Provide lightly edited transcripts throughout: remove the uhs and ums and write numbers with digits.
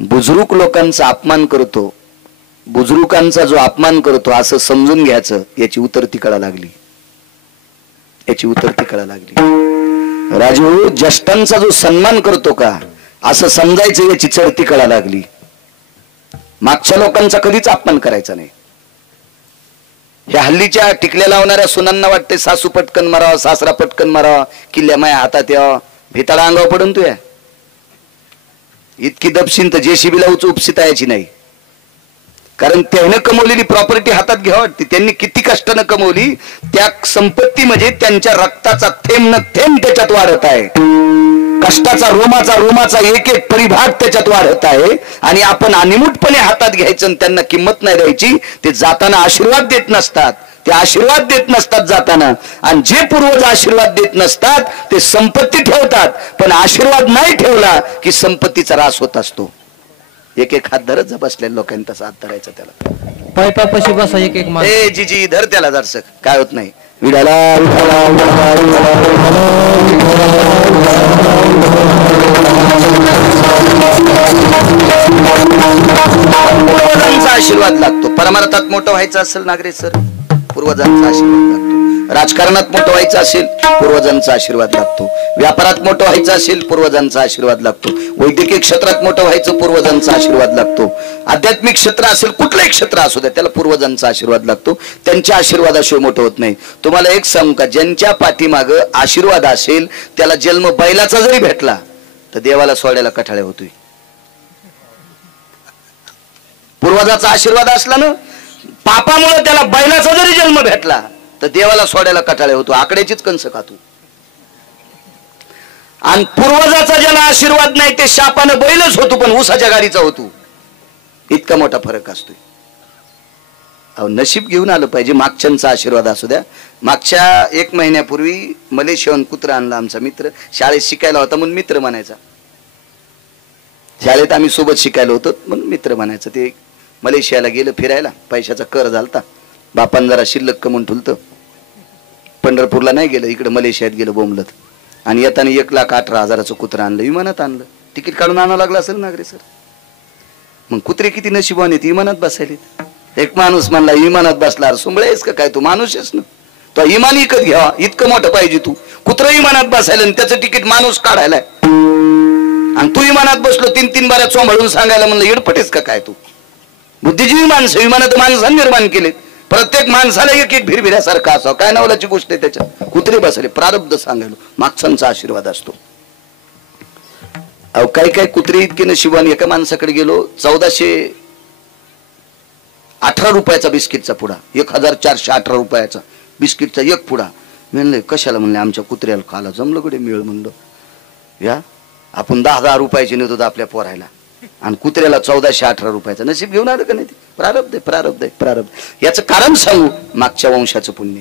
बुजुर्ग लोकांचा अपमान करतो, बुजुर्गांचा जो अपमान करतो असं समजून घ्यायचं, याची उतरती कळा लागली, याची उतरती कळा लागली। राजू ज्येष्ठांचा जो सन्मान करतो का असं समजायचं, याची चढती कळा लागली। मागच्या लोकांचा कधीच अपमान करायचा नाही। ह्या हल्लीच्या टिकल्या लावणाऱ्या सुनांना वाटते सासू पटकन मारावा, सासरा पटकन मारावा, किल्ल्या माया हातात यावा, भेताळा अंगावर पडून तू या इतकी दपशीन तर जेसीबीला उपसिता यायची नाही। कारण त्याने कमवलेली प्रॉपर्टी हातात घ्यावी वाटते, त्यांनी किती कष्टानं कमवली, त्या संपत्ती म्हणजे त्यांच्या रक्ताचा थेंब न थेंब त्याच्यात वाढत आहे, कष्टाचा रोमाचा एक एक परिभाग त्याच्यात वाढत आहे। आणि आपण अनिमुटपणे हातात घ्यायचं आणि त्यांना किंमत नाही द्यायची। ते जाताना आशीर्वाद देत नसतात, ते आशीर्वाद देत नसतात जाताना, आणि जे पूर्वज आशीर्वाद देत नसतात ते संपत्ती ठेवतात, पण आशीर्वाद नाही ठेवला की संपत्तीचा ऱ्हास होत असतो। एक एक हात धरत जा बसलेल्या लोकांनी तसा हात धरायचा त्याला, पायपापाशी बसा एक एक माणूस, ए जीजी धर त्याला दर्शक, काय होत नाही। विडाला पूर्वजांचा आशीर्वाद लागतो। परमार्थात मोठं व्हायचं असेल नागरे सर, पूर्वजांचा आशीर्वाद लागतो। राजकारणात मोठं व्हायचं असेल पूर्वजांचा आशीर्वाद लागतो। व्यापारात मोठं व्हायचं असेल पूर्वजांचा आशीर्वाद लागतो। वैद्यकीय क्षेत्रात मोठं व्हायचं पूर्वजांचा आशीर्वाद लागतो। आध्यात्मिक क्षेत्र असेल कुठलंही क्षेत्र असू द्या त्याला पूर्वजांचा आशीर्वाद लागतो। त्यांच्या आशीर्वादाशिवाय मोठं होत नाही। तुम्हाला एक सांगू का, ज्यांच्या पाठीमाग आशीर्वाद असेल त्याला जन्म बैलाचा जरी भेटला तर देवाला सोडायला कठाळे होतोय। पूर्वजाचा आशीर्वाद असला ना, पापामुळे त्याला बैलाचा जरी जन्म भेटला तर देवाला सोडायला कटाळे होतो, आकड्याचीच कंस खातो। आणि पूर्वजाचा ज्याला आशीर्वाद नाही ते शापानं बैलच होतो पण ऊसाच्या गाडीचा होतो, इतका मोठा फरक असतोय। अहो नशीब घेऊन आलं पाहिजे, मागच्यांचा आशीर्वाद असू द्या। मागच्या 1 महिन्यापूर्वी मलेशियाहून कुत्रा आणला आमचा मित्र, शाळेत शिकायला होता म्हणून मित्र म्हणायचा, शाळेत आम्ही सोबत शिकायला होतो म्हणून मित्र म्हणायचं। ते मलेशियाला गेलं फिरायला, पैशाचा कर झालता, बापान जरा शिल्लक कमवून ठुलतं, पंढरपूरला नाही गेलं, इकडे मलेशियात गेलं बोंबलत, आणि येताना 1,18,000चं कुत्रा आणलं, विमानात आणलं, तिकीट काढून आणावं लागलं असेल नागरे सर। मग कुत्रे किती नशिबाने आहेत, विमानात बसायलेत। एक माणूस म्हणला विमानात बसला, सुंबळे आहेस का काय तू, माणूस आहेस ना, तो विमान विकत घ्यावा, इतकं मोठं पाहिजे तू, कुत्रा विमानात बसायला आणि त्याचं तिकीट माणूस काढायलाय, आणि तू विमानात बसलो 3-3 बाऱ्या चोंभाळून सांगायला म्हणलं येडपटेस का काय तू। बुद्धिजीवी माणसं विमानात माणसाने निर्माण केलेत, प्रत्येक माणसाला एक एक भिरभिऱ्यासारखा असावं, काय नावलाची गोष्ट आहे त्याच्यात, कुत्रे बसले, प्रारब्ध सांगायला मागच्यांचा आशीर्वाद असतो। अहो काही कुत्रे इतके नशिबाने, एका माणसाकडे गेलो 1418 रुपयाचा बिस्किटचा पुडा, 1418 रुपयाचा बिस्किटचा एक पुडा, म्हणले कशाला, म्हणले आमच्या कुत्र्याला खाला, जमलं कडे मिळ, म्हणलं या आपण 10,000 रुपयाचे नेतो आपल्या पोरायला, आणि कुत्र्याला 1418 रुपयाचा, नशीब घेऊन आलं का नाही, ते प्रारब्ध आहे, प्रारब्ध आहे, प्रारब्ध। याचं कारण सांगू, मागच्या वंशाचं पुण्य,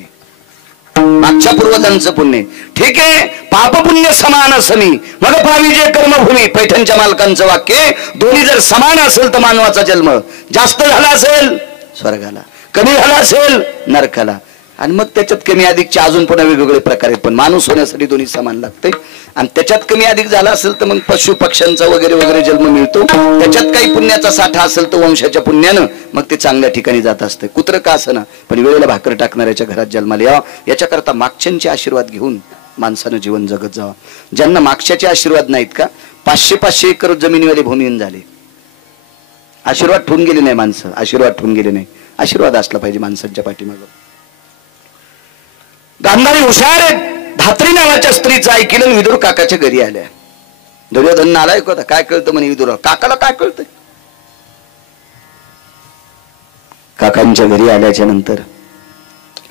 मागच्या पूर्वजांचं पुण्य। ठीक आहे, पाप पुण्य समान समी मग पावी जे कर्मभूमी, पैठणच्या मालकांचं वाक्य, दोन्ही जर समान असेल तर मानवाचा जन्म जास्त झाला असेल स्वर्गाला, कमी झाला असेल नरकाला, आणि मग त्याच्यात कमी अधिकचे अजून पुन्हा वेगवेगळे प्रकार आहेत, पण माणूस होण्यासाठी दोन्ही समान लागते। आणि त्याच्यात कमी अधिक झाला असेल तर मग पशु पक्ष्यांचा वगैरे वगैरे जन्म मिळतो, त्याच्यात काही पुण्याचा साठा असेल तर वंशाच्या पुण्यानं मग ते चांगल्या ठिकाणी जात असते। कुत्र का असं ना, पण वेळेला भाकर टाकणाऱ्याच्या घरात जन्माला यावं, याच्याकरता मागच्यांचे आशीर्वाद घेऊन माणसानं जीवन जगत जावं। ज्यांना मागच्याचे आशीर्वाद नाहीत का, 500-500 एकर जमिनीवाले भूमिहीन झाले, आशीर्वाद ठेवून गेले नाही माणसं, आशीर्वाद ठेवून गेले नाही, आशीर्वाद असला पाहिजे माणसांच्या पाठीमागं। गांधारी हुशार आहेत, धात्री नावाच्या स्त्रीचं ऐकलं, विदुर काकाच्या घरी आल्या, दुर्योधन नालायक होता, काय कळतं म्हणे विदुर, काकाला काय कळतं। काकांच्या घरी आल्याच्या नंतर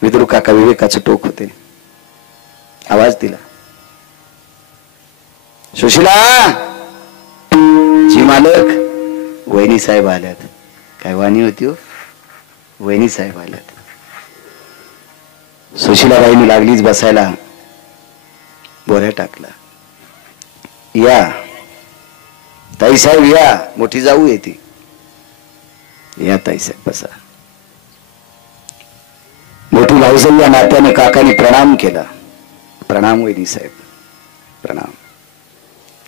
विदुर काका विवेकाचं टोक होते, आवाज दिला, सुशिला जी मालक, वहिनी साहेब आल्यात। काय वाणी होती हो, वहिनी साहेब आल्यात। सुशिलाबाईंनी लागलीच बसायला, बोऱ्या टाकला, या ताईसाहेब या, मोठी जाऊ येते, या ताईसाहेब बसा। मोठी भाऊसाहेब या नात्याने काकाने प्रणाम केला, प्रणाम वहिनी साहेब, प्रणाम,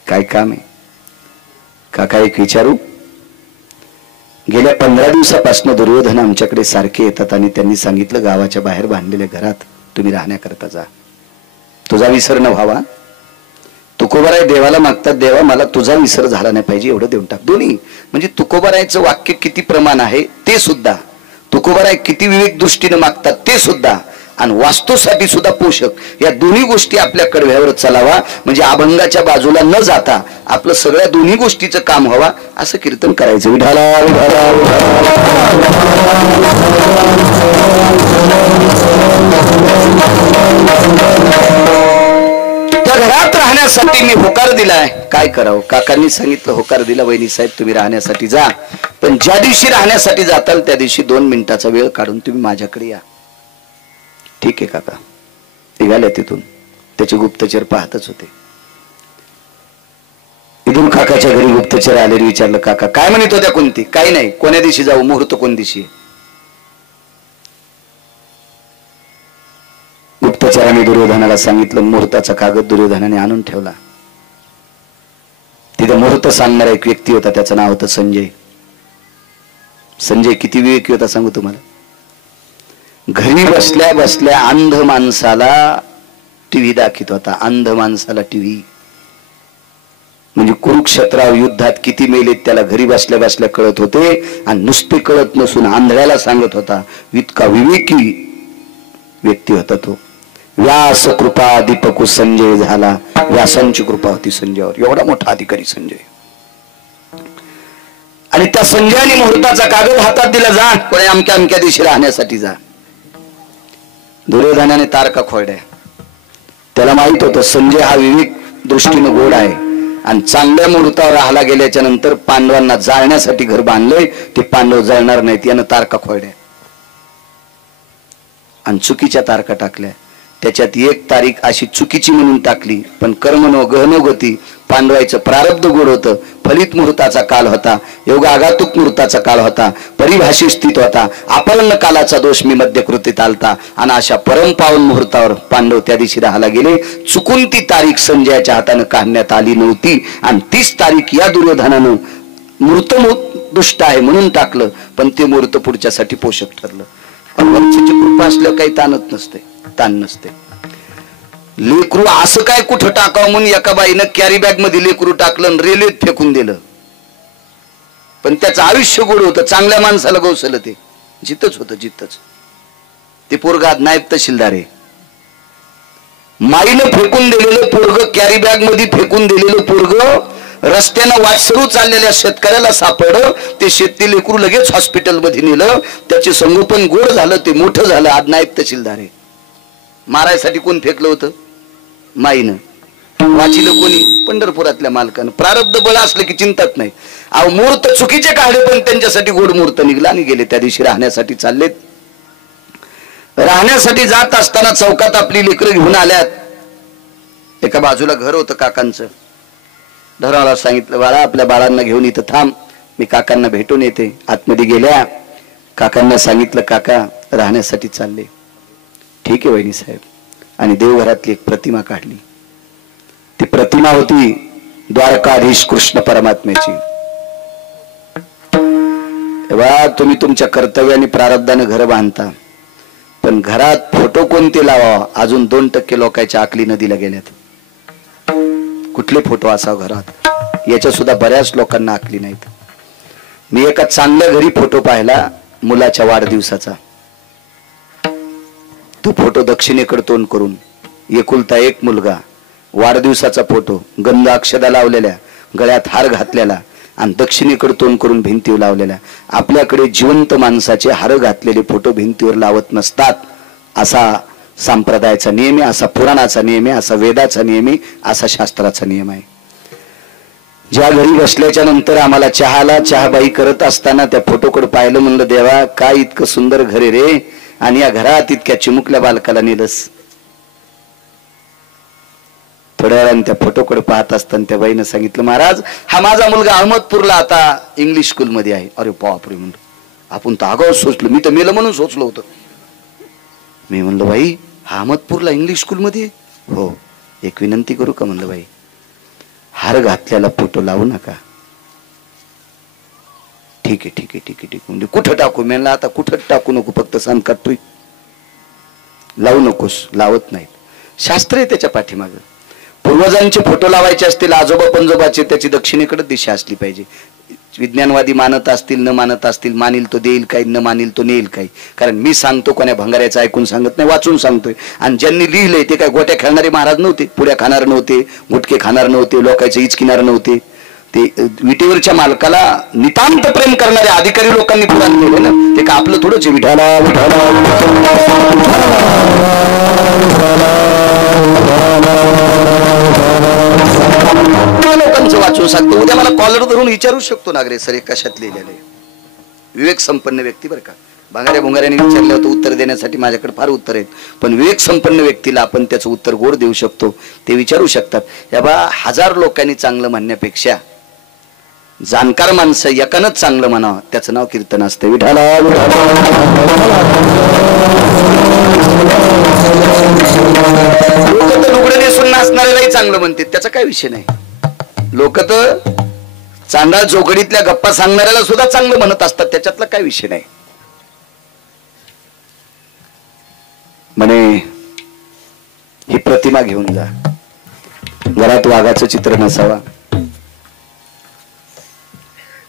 काय काम आहे काका एक विचारू, गेल्या 15 दिवसापासून दुर्योधन आमच्याकडे सारखे येतात आणि त्यांनी सांगितलं गावाच्या बाहेर बांधलेल्या घरात तुम्ही राहण्याकरता जा, तुझा विसर न व्हावा. तुकोबाराय देवाला मागतात, देवा मला तुझा विसर झाला नाही पाहिजे एवढं देऊन टाक. दोन्ही म्हणजे तुकोबारायचं वाक्य किती प्रमाण आहे ते सुद्धा, तुकोबाराय किती विवेक दृष्टीने मागतात ते सुद्धा, आणि वास्तूसाठी सुद्धा पोषक, या दोन्ही गोष्टी आपल्या कडव्यावर चलावा म्हणजे अभंगाच्या बाजूला न जाता आपलं सगळ्या दोन्ही गोष्टीचं काम व्हावा असं कीर्तन करायचं. विठाला विठाला त्या घरात राहण्यासाठी मी होकार दिलाय, काय करावं. काकांनी सांगितलं होकार दिला, वहिनी साहेब तुम्ही राहण्यासाठी जा, पण ज्या दिवशी राहण्यासाठी जाताल त्या दिवशी 2 मिनिटाचा वेळ काढून तुम्ही माझ्याकडे या. ठीक आहे काका. निघाले तिथून, त्याचे गुप्तचर पाहतच होते. इथून काकाच्या घरी गुप्तचर आले, विचारलं काका काय म्हणत होत्या, कोणती, काही नाही, कोण्या दिवशी जाऊ, मुहूर्त कोण दिवशी. गुप्तचराने दुर्योधनाला सांगितलं, मुहूर्ताचा कागद दुर्योधनाने आणून ठेवला. तिथे मुहूर्त सांगणारा एक व्यक्ती होता, त्याचं नाव होतं संजय. संजय किती विवेकी होता सांगू तुम्हाला. घरी बसल्या बसल्या अंध माणसाला टीव्ही दाखवत होता, अंध माणसाला टीव्ही. म्हणजे कुरुक्षेत्रावर युद्धात किती मेलेत त्याला घरी बसल्या बसल्या कळत होते, आणि नुसते कळत नसून आंधळ्याला सांगत होता. इतका विवेकी व्यक्ती होता तो. व्यास कृपा दीपकू संजय झाला, व्यासांची कृपा होती संजयावर, एवढा मोठा अधिकारी संजय. आणि त्या संजयाने मुहूर्ताचा कागद हातात दिला, जा कोणी अमक्या अमक्या दिवशी राहण्यासाठी जा. दुर्योधनाने तारका खोडल्या. त्याला माहित होतं संजय हा विवेक दृष्टीने गोड आहे, आणि चांगल्या मुहूर्तावर राहायला गेल्याच्या नंतर पांडवांना जाळण्यासाठी घर बांधले, ते पांडव जळणार नाहीत यानं तारका खोडल्या आणि चुकीच्या तारखा टाकल्या. त्याच्यात एक तारीख अशी चुकीची म्हणून टाकली, पण कर्मनो गहनोगती पांडवायचं प्रारब्ध गोड होतं. फलित मुहूर्ताचा काल होता, योगागातुक मुहूर्ताचा काळ होता, परिभाषित स्थित होता, अपर्ण कालाचा दोष मी मध्यकृतीत आलता, आणि अशा परमपावन मुहूर्तावर पांडव त्या दिवशी राहायला गेले. चुकून ती तारीख संजयाच्या हाताने काढण्यात आली नव्हती, आणि 30 तारीख या दुर्योधनानं मूर्त दुष्ट आहे म्हणून टाकलं, पण ते मूर्त पुढच्यासाठी पोषक ठरलं. पण वंशाची कृपा असल्यावर काही ताणत नसते, ताण नसते. लेकरू असं काय कुठं टाकावं म्हणून एका बाईनं कॅरी बॅग मध्ये लेकरू टाकलं, रेल्वेत फेकून दिलं, पण त्याचं आयुष्य गोड होतं. चांगल्या माणसाला गवसलं ते जिथंच होतं, जिथंच. ते पोरग नायब तहसीलदार आहे. माईनं फेकून दिलेलं पोरग, कॅरी बॅग मध्ये फेकून दिलेलं पोरग रस्त्यानं वाटसरू चाललेल्या शेतकऱ्याला सापडलं. ते शेती लेकरू लगेच हॉस्पिटल मध्ये नेलं, त्याचे संगोपन गोड झालं, ते मोठं झालं, आज नायब तहसीलदार आहे. मारायसाठी कोण फेकलं होतं? माईनं. वाचिलं कोणी? पंढरपुरातल्या मालकानं. प्रारब्ध बळ असलं की चिंतात नाही. अहो मुहूर्त चुकीचे काढले, पण त्यांच्यासाठी गोड मुहूर्त निघला आणि गेले. त्या दिवशी राहण्यासाठी चाललेत. राहण्यासाठी जात असताना चौकात आपली लेकरं घेऊन आल्यात. एका बाजूला घर होतं काकांचं. धराला सांगितलं, बाळा आपल्या बाळांना घेऊन इथं थांब, मी काकांना भेटून येते. आतमध्ये गेल्या. काकांना सांगितलं, काका राहण्यासाठी चालले. ठीक आहे वहिनी साहेब. आणि देवघरातली एक प्रतिमा काढली. ती प्रतिमा होती द्वारकाधीश कृष्ण परमात्म्याची. तेव्हा तुम्ही तुमच्या कर्तव्याने प्रारब्धाने घर बांधता, पण घरात फोटो कोणते लावावा अजून 2% लोकांच्या आकली नदीला गेल्यात. कुठले फोटो असावं घरात याच्या सुद्धा बऱ्याच लोकांना आकली नाहीत. मी एका चांगल्या घरी फोटो पाहिला मुलाच्या वाढदिवसाचा. तो फोटो दक्षिणेकडे तोंड करून, एकुलता एक मुलगा, वाढदिवसाचा फोटो, गंध अक्षदा लावलेल्या, गळ्यात हार घातलेला आणि दक्षिणेकडे तोंड करून भिंतीवर लावलेल्या. आपल्याकडे जिवंत माणसाचे हार घातलेले फोटो भिंतीवर लावत नसतात. असा संप्रदायाचा नियम आहे, असा पुराणाचा नियम आहे, असा वेदाचा नियम आहे, असा शास्त्राचा नियम आहे. ज्या घरी बसल्याच्या नंतर आम्हाला चहाबाई करत असताना त्या फोटोकडे पाहिलं, म्हणलं देवा काय इतकं सुंदर घर आहे रे, आणि या घरात इतक्या चिमुकल्या बालकाला नेलस. थोड्या वेळाने त्या फोटोकडे पाहत असताना त्या बाईनं सांगितलं, महाराज हा माझा मुलगा अहमदपूरला आता इंग्लिश स्कूल मध्ये आहे. अरे बापरे म्हणलं, आपण तर आगाऊ सोचलो, मी तर मेलं म्हणून सोचलो होतं. मी म्हणलं बाई अहमदपूरला इंग्लिश स्कूल मध्ये? हो. एक विनंती करू का म्हणलं बाई, हार घातल्याला फोटो लावू नका. ठीक आहे ठीक आहे ठीक आहे ठीक आहे. म्हणजे कुठं टाकू? मी म्हणलं आता कुठं टाकू नको, फक्त सांग काढतोय, लावू नकोस. लावत नाहीत. शास्त्र आहे त्याच्या पाठीमाग. पूर्वजांचे फोटो लावायचे असतील, आजोबा पंजोबाचे, त्याची दक्षिणेकडे दिशा असली पाहिजे. विज्ञानवादी मानत असतील, न मानत असतील, मानील तो देईल काही, न मानील तो नेईल काही. कारण मी सांगतो कोण्या भंगाऱ्याचं ऐकून सांगत नाही, वाचून सांगतोय. आणि ज्यांनी लिहिलंय ते काय गोट्या खेळणारे महाराज नव्हते, पुड्या खाणार नव्हते, गुटके खाणार नव्हते, लोकांचे इचकिनार नव्हते. ते विटेवरच्या मालकाला नितांत प्रेम करणाऱ्या अधिकारी लोकांनी पुराण लिहिले ना. ते का आपलं थोडंच विठाला विठाला लोकांचं वाचून सांगतो. उद्या मला कॉलर धरून विचारू शकतो नागरे सर हे कशात लिहिलेलं आहे. विवेक संपन्न व्यक्ती बरं का. भांगाऱ्या भुंगाऱ्याने विचारलं होतं उत्तर देण्यासाठी माझ्याकडे फार उत्तर आहेत, पण विवेक संपन्न व्यक्तीला आपण त्याचं उत्तर गोड देऊ शकतो. ते विचारू शकतात. या बा 1000 लोकांनी चांगलं म्हणण्यापेक्षा जाणकार माणसं एकानंच चांगलं म्हणावं, त्याचं नाव कीर्तन असतं. विठाला लोक तर लुगडं नेसून नाचणाऱ्यालाही चांगलं म्हणतात, त्याचा काय विषय नाही. लोक तर चांदा जोगडीतल्या गप्पा सांगणाऱ्याला सुद्धा चांगलं म्हणत असतात, त्याच्यातला काय विषय नाही. म्हणे ही प्रतिमा घेऊन जा, घरात वाघाचं चित्र नसावा.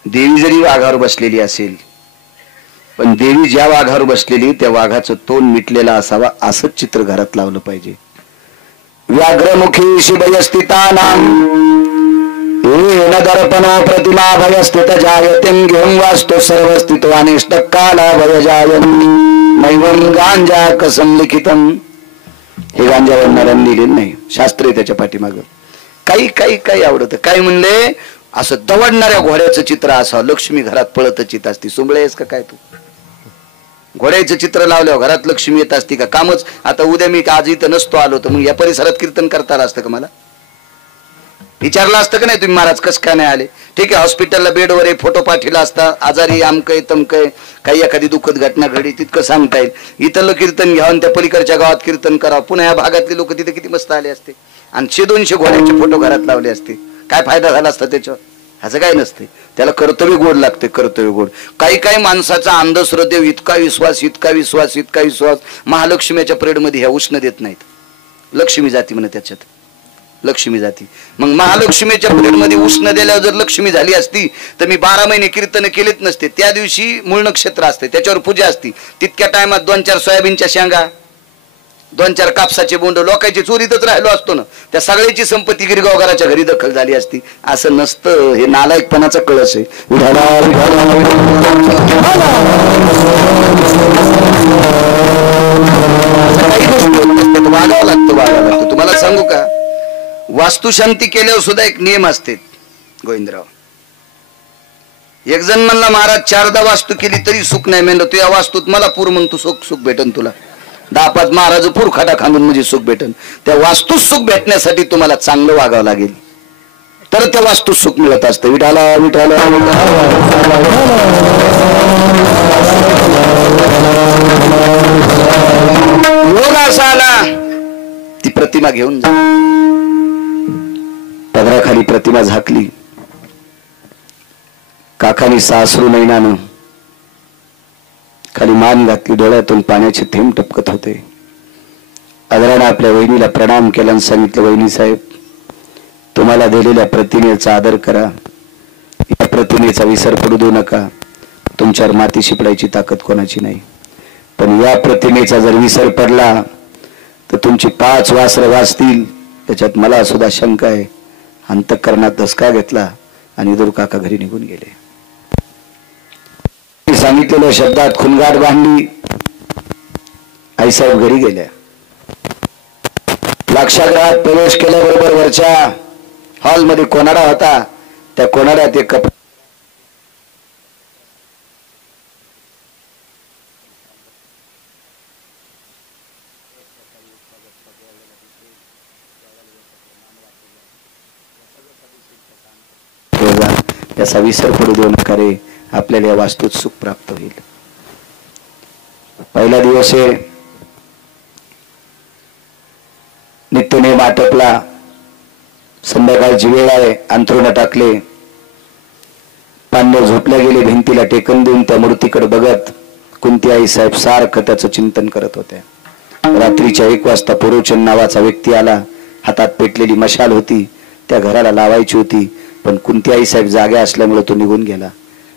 देवी जरी वाघावर बसलेली असेल, पण देवी ज्या वाघावर बसलेली त्या वाघाचं तोंड मिटलेलं असावा, असंच चित्र घरात लावलं पाहिजे. व्याघ्रमुखी शिवयस्थितानां येन दर्पणो प्रतिमा भयस्थित जायते घेऊन वास्तु सर्वस्थितो अनिष्ट काला भयजायन नैवं गांजा कसम लिखितम. हे गांजा वरणाऱ्यांनी लिहिलेलं नाही, शास्त्र आहे त्याच्या पाठीमागं. काही काही काही आवडतं. काय म्हणले, असं दवडणाऱ्या घोड्याचं चित्र असावं, लक्ष्मी घरात पळतच येत असती. सुंबळे आहेस का काय तू? घोड्याचं चित्र लावल्यावर घरात लक्ष्मी येत असती का? कामच. आता उद्या मी आज इथं नसतो आलो तर मग या परिसरात कीर्तन करता आलं असतं का? मला विचारलं असतं का नाही तुम्ही महाराज कसं काय नाही आले? ठीक आहे, हॉस्पिटलला बेडवर आहे, फोटो पाठवला असता, आजारी आमकय तमकय, काही एखादी दुःखद घटना घडली तितकं सांगता येईल. इथलं कीर्तन घ्यावं, त्या पलीकडच्या गावात कीर्तन करावं, पुन्हा या भागातले लोक तिथे किती मस्त आले असते आणि 100-200 घोड्यांचे फोटो घरात लावले असते. काय फायदा झाला असता त्याच्यावर? असं काय नसते. त्याला कर्तव्य गोड लागते, कर्तव्य गोड. काही काही माणसाचा अंधश्रद्धेव इतका विश्वास, इतका विश्वास, इतका विश्वास, महालक्ष्मीच्या परेडमध्ये ह्या उष्ण देत नाहीत. लक्ष्मी जाती म्हणे त्याच्यात, लक्ष्मी जाती. मग महालक्ष्मीच्या परेडमध्ये उष्ण दिल्यावर जर लक्ष्मी झाली असती तर मी 12 महिने कीर्तन केलेच नसते. त्या दिवशी मूळ नक्षत्र असते, त्याच्यावर पूजा असती. तितक्या टायमात 2-4 सोयाबीनच्या शेंगा, 2-4 कापसाचे बोंड लोकांची चोरीतच राहिलो असतो ना. त्या सगळ्याची संपत्ती गिरगावकराच्या घरी दखल झाली असती. असं नसतं. हे नालायकपणाचा कळस आहे. काही गोष्टी वागावं लागतं, वागावं लागतं. तुम्हाला सांगू का, वास्तुशांती केल्यावर सुद्धा एक नियम असते गोविंदराव. एक जण म्हणला महाराज 4दा वास्तू केली तरी सुख नाही. म्हणलं तू या वास्तूत मला पूर, मग तू सुख भेटन तुला. 10-5 महाराज पूर खाटा खांदून म्हणजे सुख भेटन. त्या वास्तूत सुख भेटण्यासाठी तुम्हाला चांगलं वागावं लागेल, तर त्या वास्तूत सुख मिळत असतं. विठाला विठाला योग असा आला, ती प्रतिमा घेऊन जा. पदराखाली प्रतिमा झाकली. काकानी सासरू नैनानं खाली मान घातली, डोळ्यातून पाण्याचे थेंब टपकत होते. आदराने आपल्या वहिनीला प्रणाम केला आणि सांगितलं, वहिनी साहेब, तुम्हाला दिलेल्या प्रतिमेचा आदर करा, या प्रतिमेचा विसर पडू देऊ नका. तुमच्यावर माती शिपडायची ताकद कोणाची नाही, पण या प्रतिमेचा जर विसर पडला तर तुमची 5 वासरं वाचतील. त्याच्यात मला सुद्धा शंका आहे. अंतःकरणात धसका घेतला आणि दूर काका घरी निघून गेले. सांगितलेल्या शब्दात खुणगाट बांधली. आईसाहेब घरी गेल्या. लाक्षागृहात प्रवेश केल्याबरोबर वरच्या हॉलमध्ये कोनाडा होता. त्या कोनाड्यात एक याचा विसर पडू देऊ नका रे, आपल्याला या वास्तूत सुख प्राप्त होईल. पहिला दिवस आहे. नित्यनेम आटपला. संध्याकाळची वेळ आहे. अंथरुण टाकले. पांडव झोपल्या गेले भिंतीला टेकन देऊन त्या मूर्तीकडे बघत कुंती आई साहेब सारखं त्याचं चिंतन करत होत्या. रात्रीच्या 1 वाजता पुरोचन नावाचा व्यक्ती आला. हातात पेटलेली मशाल होती, त्या घराला लावायची होती, पण कुंती आई साहेब जाग्या असल्यामुळे तो निघून गेला.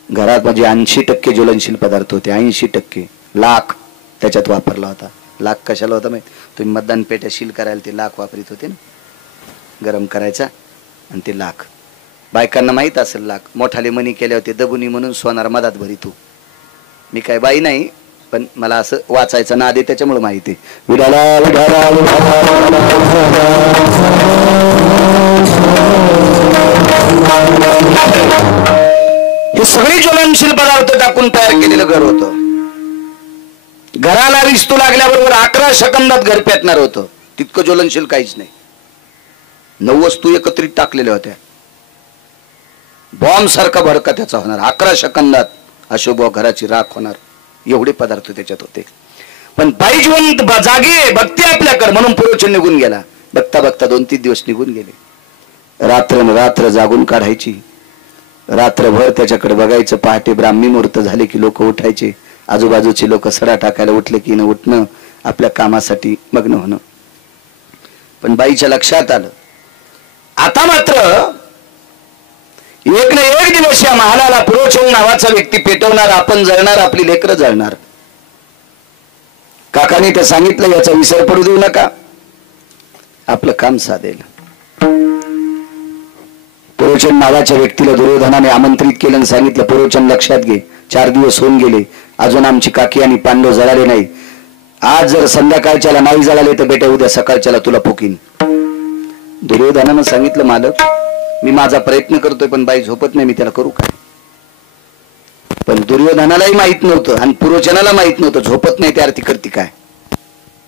घरात म्हणजे 80% ज्वलनशील पदार्थ होते. 80% लाख त्याच्यात वापरला होता. लाख कशाला होता माहिती? तुम्ही मतदान पेट्या सील करायला ते लाख वापरीत होते ना, गरम करायचा आणि ते लाख. बायकांना माहित असेल लाख. मोठाले मनी केले होते दबुनी म्हणून सोनार मधात भरितो. मी काय बाई नाही, पण मला असं वाचायचं नाद आहे त्याच्यामुळे माहिती आहे. विडाला विडाला हे सगळे ज्वलनशील पदार्थ टाकून तयार केलेलं घर होतं. घराला विस्तू लागल्याबरोबर 11 सेकंदात घर पेटणार होतं. तितकं ज्वलनशील काहीच नाही. 9 वस्तू एकत्रित टाकलेल्या होत्या. बॉम्ब सारखा भडका त्याचा होणार. 11 सेकंदात अशुभ घराची राख होणार. एवढे पदार्थ त्याच्यात होते. पण बाई जिवंत जागे बघते आपल्याकडे म्हणून पुरोचन निघून गेला. बघता बघता 2-3 दिवस निघून गेले. रात्र जागून काढायची. रात्रभर त्याच्याकडे बघायचं. पहाटे ब्राह्मी मुहूर्त झाले की लोक उठायचे. आजूबाजूचे लोक सडा टाकायला उठले की न उठणं, आपल्या कामासाठी मग्न होणं. पण बाईच्या लक्षात आलं आता मात्र एक ना एक दिवस या महालाला पुरोचन नावाचा व्यक्ती पेटवणार, आपण जळणार, आपली लेकरं जळणार. काकाने ते सांगितलं याचा विसर पडू देऊ नका, आपलं काम साधेल. पुरोचन नावाच्या व्यक्तीला दुर्योधनाने आमंत्रित केलं आणि सांगितलं पुरोचन लक्षात घे, 4 दिवस होऊन गेले, अजून आमची काकी आणि पांडव जळाले नाही. आज जर संध्याकाळच्याला नाही जळाले तर बेटा उद्या सकाळच्याला तुला फुकीन. दुर्योधनानं सांगितलं मालक मी माझा प्रयत्न करतोय पण बाई झोपत नाही, मी त्याला करू काय? पण दुर्योधनालाही माहित नव्हतं आणि पुरोचनाला माहित नव्हतं झोपत नाही त्या अर्थी करते काय.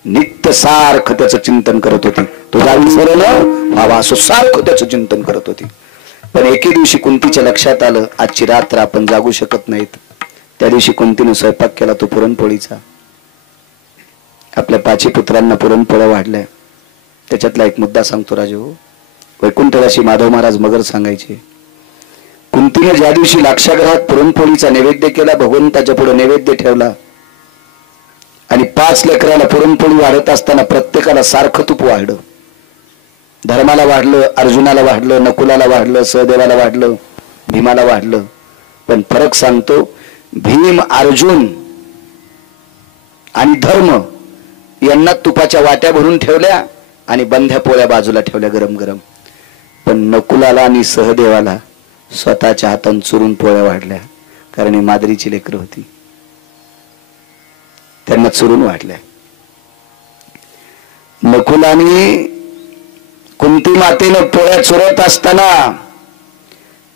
नित्य सारखं त्याचं चिंतन करत होती. तुझा विसरलं व्हावा असं सारखं त्याचं चिंतन करत होती. पण एके दिवशी कुंतीच्या लक्षात आलं आजची रात्र आपण जागू शकत नाहीत. त्या दिवशी कुंतीने स्वयंपाक केला तो पुरणपोळीचा. आपल्या 5 पुत्रांना पुरणपोळ्या वाढल्या. त्याच्यातला एक मुद्दा सांगतो राजू. वैकुंठवासी माधव महाराज मगर सांगायचे, कुंतीने ज्या दिवशी लाक्षागृहात पुरणपोळीचा नैवेद्य केला, भगवंताच्या पुढे नैवेद्य ठेवला आणि 5 लेकराला पुरणपोळी वाढत असताना प्रत्येकाला सारखं तूप वाढलं. धर्माला वाढलं, अर्जुनाला वाढलं, नकुलाला वाढलं, सहदेवाला वाढलं, भीमाला वाढलं. पण फरक सांगतो, भीम, अर्जुन आणि धर्म यांना तुपाच्या वाट्या भरून ठेवल्या आणि बंध्या पोळ्या बाजूला ठेवल्या गरम गरम. पण नकुलाला आणि सहदेवाला स्वतःच्या हातान चुरून पोळ्या वाढल्या, कारण ही मादरीची लेकरं होती, त्यांना चुरून वाढल्या. नकुलाने कुंती मातेनं पोळ्या चुरत असताना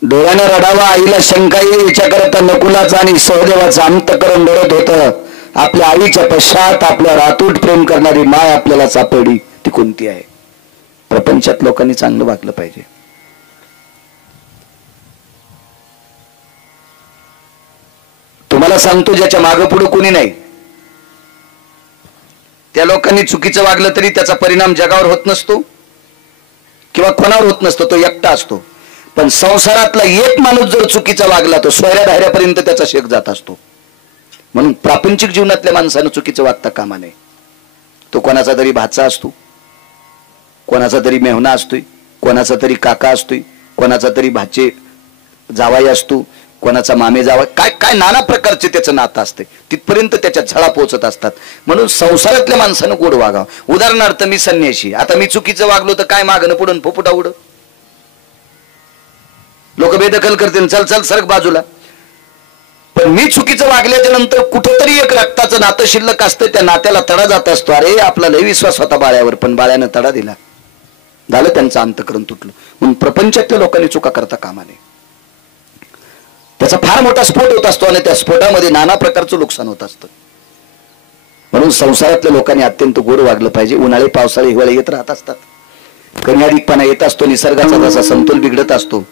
डोळ्यानं रडावा, आईला शंका येईल याच्याकरता नकुलाचा आणि सहदेवाचं अंतःकरण रडत होतं. आपल्या आईच्या पश्चात आपल्यावर अतूट प्रेम करणारी माय आपल्याला सापडली, ती कुंती आहे. प्रपंचात लोकांनी चांगलं वागलं पाहिजे. तुम्हाला सांगतो, ज्याच्या मागं पुढे कोणी नाही त्या लोकांनी चुकीचं वागलं तरी त्याचा परिणाम जगावर होत नसतो किंवा कोणावर होत नसतो, तो एकटा असतो. पण संसारातला एक माणूस जर चुकीचा वागला तो सोयऱ्या धायऱ्यापर्यंत त्याचा शेक जात असतो. म्हणून प्रापंचिक जीवनातल्या माणसानं चुकीचं वागता कामा नये. तो कोणाचा तरी भाचा असतो, कोणाचा तरी मेहुणा असतोय, कोणाचा तरी काका असतोय, कोणाचा तरी भाचे जावाई असतो, कोणाचा मामे जावा, काय काय नाना प्रकारचे त्याचं नातं असते. तिथपर्यंत त्याच्या झळा पोहोचत असतात. म्हणून संसारातल्या माणसानं गोड वागावं. उदाहरणार्थ मी संन्याशी, आता मी चुकीचं वागलो तर काय मागणं पुढून फोपुटा उड, लोक बेदखल करतील, चल चल सरक बाजूला. पण मी चुकीचं वागल्याच्या नंतर कुठेतरी एक रक्ताचं नातं शिल्लक असतं, त्या नात्याला तडा जात असतो. अरे आपला लय विश्वास होता बाळ्यावर, पण बाळ्यानं तडा दिला, झालं त्यांचं अंतःकरण तुटलं. म्हणून प्रपंचातल्या लोकांनी चुका करता कामा नये. त्याचा फार मोठा स्फोट होत असतो आणि त्या स्फोटामध्ये नाना प्रकारचं नुकसान होत असतं. म्हणून संसारातल्या लोकांनी अत्यंत गोड वागलं पाहिजे. उन्हाळे पावसाळे हिवाळे येत राहत असतात, कमी अधिकपणा येत असतो, निसर्गाचा जसा समतोल बिघडत असतो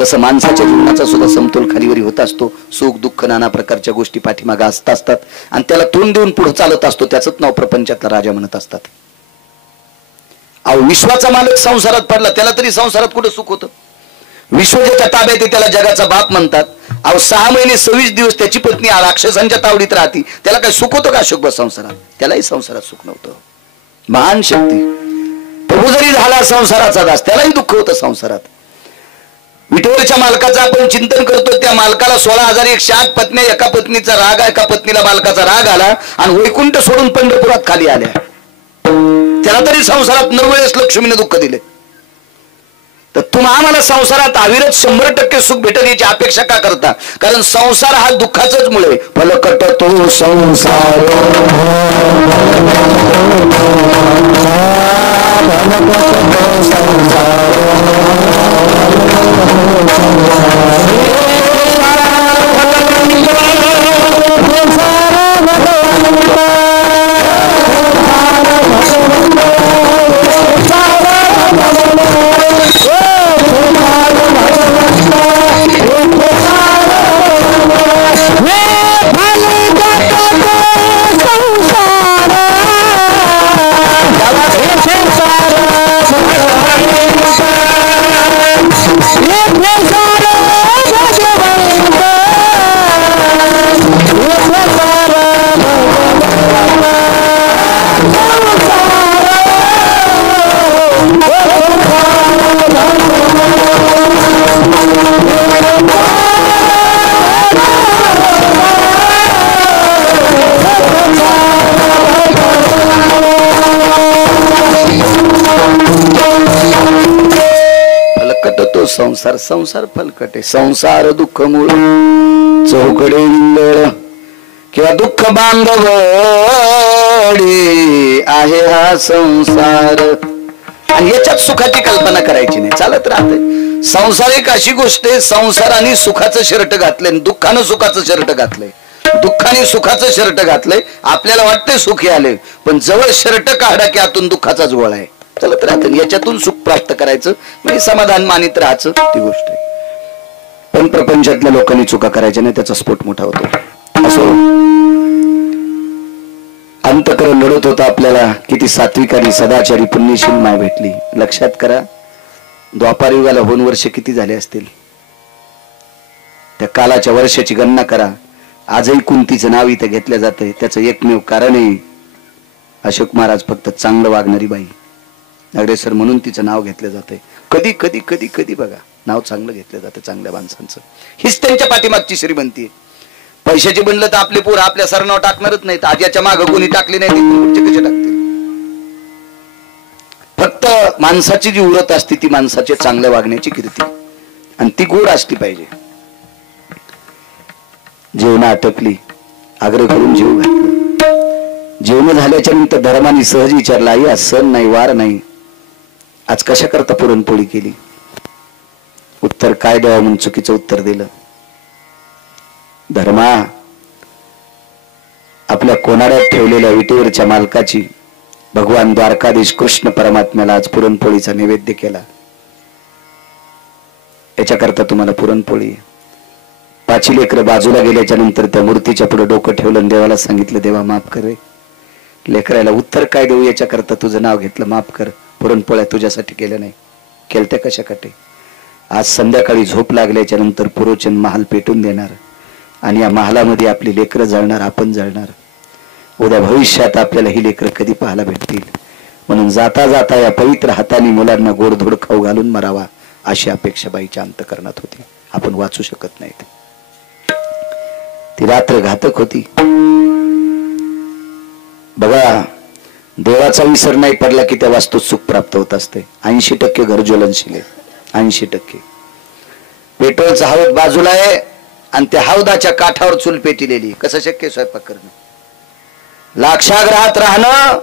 तसं माणसाच्या जीवनाचा सुद्धा समतोल खालीवरी होत असतो. सुख दुःख नाना प्रकारच्या गोष्टी पाठीमागा असतात आणि त्याला तोंड देऊन पुढे चालत असतो. त्याचंच नाव प्रपंचातला राजा म्हणत असतात. अहो, विश्वाचा मालक संसारात पडला, त्याला तरी संसारात कुठं सुख होतं? विश्व ज्याच्या ताब्यात त्याला जगाचा बाप म्हणतात अहो 6 महिने 26 दिवस त्याची पत्नी राक्षसांच्या तावडीत राहती, त्याला काय सुख होतं का अशोक संसारात? त्यालाही संसारात सुख नव्हतं. महान शक्ती प्रभू जरी झाला संसाराचा दास, त्यालाही दुःख होतं संसारात. विठोबाच्या मालकाचं आपण चिंतन करतो, त्या मालकाला 16,108 पत्नी, एका पत्नीचा राग, एका पत्नीला मालकाचा राग आला आणि वैकुंठ सोडून पंढरपुरात खाली आल्या. त्याला तरी संसारात 9 वेळेस लक्ष्मीने दुःख दिले. तर तुम्हा आम्हाला संसारात अविरत 100% सुख भेटेल याची अपेक्षा का करता? कारण संसार हा दुःखाचंच मुळे. फलकट तो संसार संसार. संसार फलकट आहे. संसार दुःख मूळ चौकडे किंवा दुःख बांधवडी आहे हा संसार. आणि याच्यात सुखाची कल्पना करायची नाही, चालत राहते. संसार एक अशी गोष्ट आहे, संसाराने सुखाचं शर्ट घातलंय, दुःखानं सुखाचं शर्ट घातलंय, दुःखाने सुखाचं शर्ट घातलंय. आपल्याला वाटतंय सुखी आले, पण जवळ शर्ट काढा की आतून दुःखाचा जोळ आहे. चलत राहतं. याच्यातून सुख प्राप्त करायचं म्हणजे समाधान मानित राहायचं, ती गोष्ट आहे. पण प्रपंचातल्या लोकांनी चुका करायच्या नाही, त्याचा स्फोट मोठा होतो. असो, अंतकरण लढत होतं आपल्याला. किती सात्विक आणि सदाचारी पुण्यशील माय भेटली. लक्षात करा, द्वापार युगाला होऊन वर्ष किती झाले असतील? त्या कालाच्या वर्षाची गणना करा. आजही कुंतीचं नाव इथं घेतलं जातंय. त्याचं एकमेव कारण आहे अशोक महाराज फक्त चांगलं वागणारी बाई, अग्रेसर म्हणून तिचं नाव घेतलं जातंय. कधी कधी कधी कधी बघा, नाव चांगलं घेतलं जातं चांगल्या माणसांचं. हीच त्यांच्या पाठीमागची श्रीमंती आहे. पैशाची बनलं तर आपले पोरं आपल्या सरनाव टाकणारच नाहीत. आज्याच्या मागं कोणी टाकली नाही, पुढचे कसे टाकतील? फक्त माणसाची जी उरत असते ती माणसाच्या चांगल्या वागण्याची कीर्ती, आणि ती गोड असली पाहिजे. जेवण आटपली, आग्रह करून जेव घातलं. जेवण झाल्याच्या नंतर धर्माने सहज विचारला, आई आज सण नाही, वार नाही, आज कशा करता पुरणपोळी केली? उत्तर काय द्यावं म्हणून चुकीचं उत्तर दिलं. धर्मा, आपल्या कोणाड्यात ठेवलेल्या विटेवरच्या मालकाची भगवान द्वारकाधीश कृष्ण परमात्म्याला आज पुरणपोळीचा नैवेद्य केला. याच्याकरता तुम्हाला पुरणपोळी. 5 लेकरं बाजूला गेल्याच्या नंतर त्या मूर्तीच्या पुढे डोकं ठेवलं आणि देवाला सांगितलं, देवा माफ कर रे. लेकराला उत्तर काय देऊ, याच्याकरता तुझं नाव घेतलं, माफ कर. पुरणपोळ्या तुझ्यासाठी केल्या नाही, केलत्या कशासाठी? आज संध्याकाळी झोप लागल्याच्या नंतर पुरोचन महाल पेटून देणार आणि या महालामध्ये आपली लेकरं जळणार, आपण जळणार. उद्या भविष्यात आपल्याला ही लेकरं कधी पाहायला भेटतील? म्हणून जाता जाता या पवित्र हाताने मुलांना गोडधोड खाऊ घालून मरावा, अशी अपेक्षा बाईच्या अंतकरणात होती. आपण वाचू शकत नाहीत. ती रात्र घातक होती. बघा, देवाचा विसर नाही पडला की त्या वास्तूत सुख प्राप्त होत असते. 80% घर ज्वलनशील आहे, 80%. पेट्रोलचा हौद बाजूला आहे आणि त्या हौदाच्या काठावर चूल पेटलेली. कसं शक्य स्वयंपाक करणं? लाक्षाग्रहात राहणं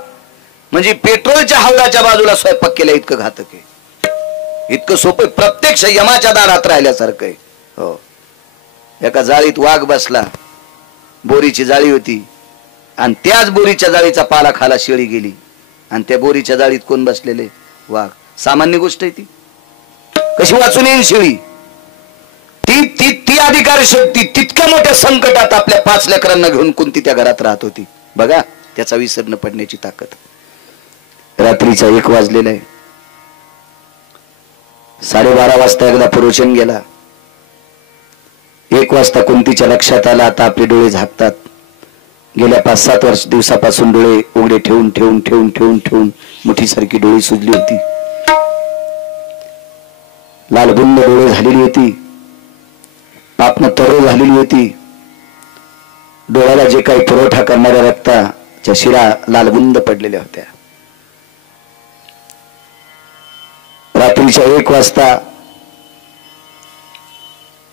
म्हणजे पेट्रोलच्या हौदाच्या बाजूला स्वयंपाक केला इतकं घातक आहे, इतकं सोपं, प्रत्यक्ष यमाच्या दारात राहिल्यासारखं आहे. हो, एका जाळीत वाघ बसला, बोरीची जाळी होती, आणि त्याच बोरीच्या जाळीचा पाला खाला शेळी गेली, आणि त्या बोरीच्या जाळीत कोण बसलेले? वाघ. सामान्य गोष्ट आहे ती. कशी वाचून येईल शेळी? ती अधिकार शक्ती तितक्या मोठ्या संकटात आपल्या 5 लेकरांना घेऊन कुंती त्या घरात राहत होती. बघा त्याचा विसर न पडण्याची ताकद. रात्रीचा 1 वाजलेला आहे. 12:30 वाजता एकदा पुरोचन गेला. 1 वाजता कुंतीच्या लक्षात आला आता आपले डोळे झाकतात. गेल्या 5-7 दिवसापासून डोळे उघडे ठेवून ठेवून ठेवून ठेवून ठेवून मुठीसारखी डोळी सुजली होती. लालबुंद डोळे झालेली होती. पापण तरो झालेली होती. डोळ्याला जे काही पुरवठा करणाऱ्या रक्ताच्या शिरा लालबुंद पडलेल्या होत्या. रात्रीच्या 1 वाजता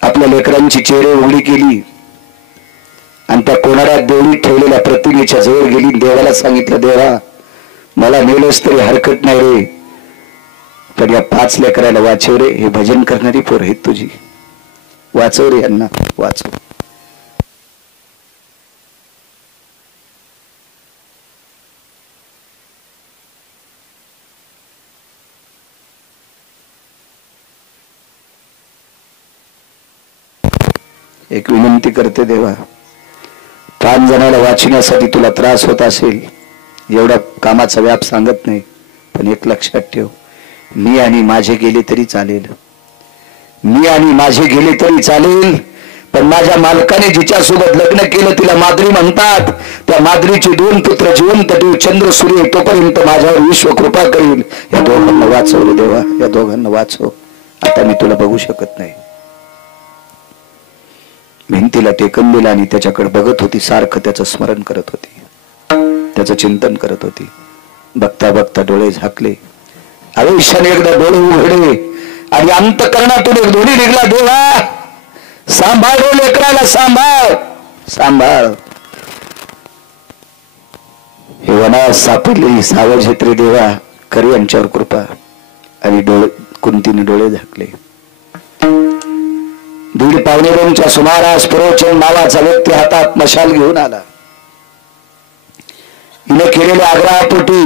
आपल्या लेकरांची चेहरे उघडी केली आणि त्या कोणाड्यात देवळी ठेवलेल्या प्रतिमेच्या जवळ गेली. देवाला सांगितलं, देवा मला नेलंच तरी हरकत नाही रे, पण या 5 लेकराला वाचव रे. हे भजन करणारी पोर आहेत तुझी, वाचव रे यांना, वाचव. एक विनंती करते देवा, 5 जणांना वाचण्यासाठी तुला त्रास होत असेल, एवढा कामाचा व्याप सांगत नाही, पण एक लक्षात ठेव, मी आणि माझे गेले तरी चालेल, मी आणि माझे गेले तरी चालेल, पण माझ्या मालकाने जिच्यासोबत लग्न केलं तिला माद्री म्हणतात. त्या माद्रीचे 2 पुत्र जिवंत देव चंद्र सूर्य तोपर्यंत माझ्यावर विश्व कृपा करील. या दोघांना वाचव रे देवा, या दोघांना वाचव. आता मी तुला बघू शकत नाही. भिंतीला टेकन दिला आणि त्याच्याकडे बघत होती. सारखं त्याचं स्मरण करत होती, त्याचं चिंतन करत होती. बघता बघता डोळे झाकले. आयुष्याने एकदा डोळे उघडले आणि अंतकरणातून एक ध्वनी निघला, देवा सांभाळ लेकराला, सांभाळ सांभाळ. हे वनात सापडलेली सावजेत्री देवा कर यांच्यावर कृपा. आणि डोळे कुंतीने डोळे झाकले. 1:15 सुमारास पुरोचन नावाचा व्यक्ती हातात मशाल घेऊन आला. हिने केलेल्या आग्रहापोटी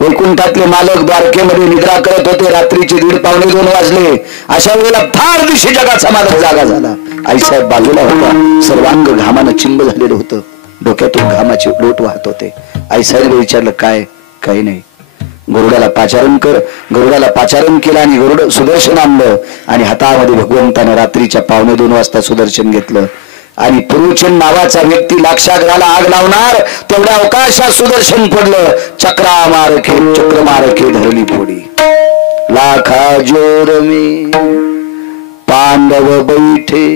वैकुंठातले मालक द्वारकेमध्ये निद्रा करत होते. रात्रीचे 1:15 वाजले. अशा वेळेला फार दिवशी जगाचा मालक जागा झाला. आईसाहेब बाजूला होता. सर्वांग घामानं चिंब झालेलं होतं. डोक्यातून घामाचे लोट वाहत होते. आईसाहेब विचारलं, काय? काही नाही. गरुडाला पाचारण कर. गरुडाला पाचारण केलं आणि गरुड सुदर्शन आणलं आणि हातामध्ये भगवंतानं रात्रीच्या 1:15 वाजता सुदर्शन घेतलं. आणि पुरुचन नावाचा व्यक्ती लाक्षागृहाला आग लावणार तेवढ्या अवकाशात सुदर्शन पडलं. चक्र मारके धरली फोडी. लाखा जोर में पांडव बैठे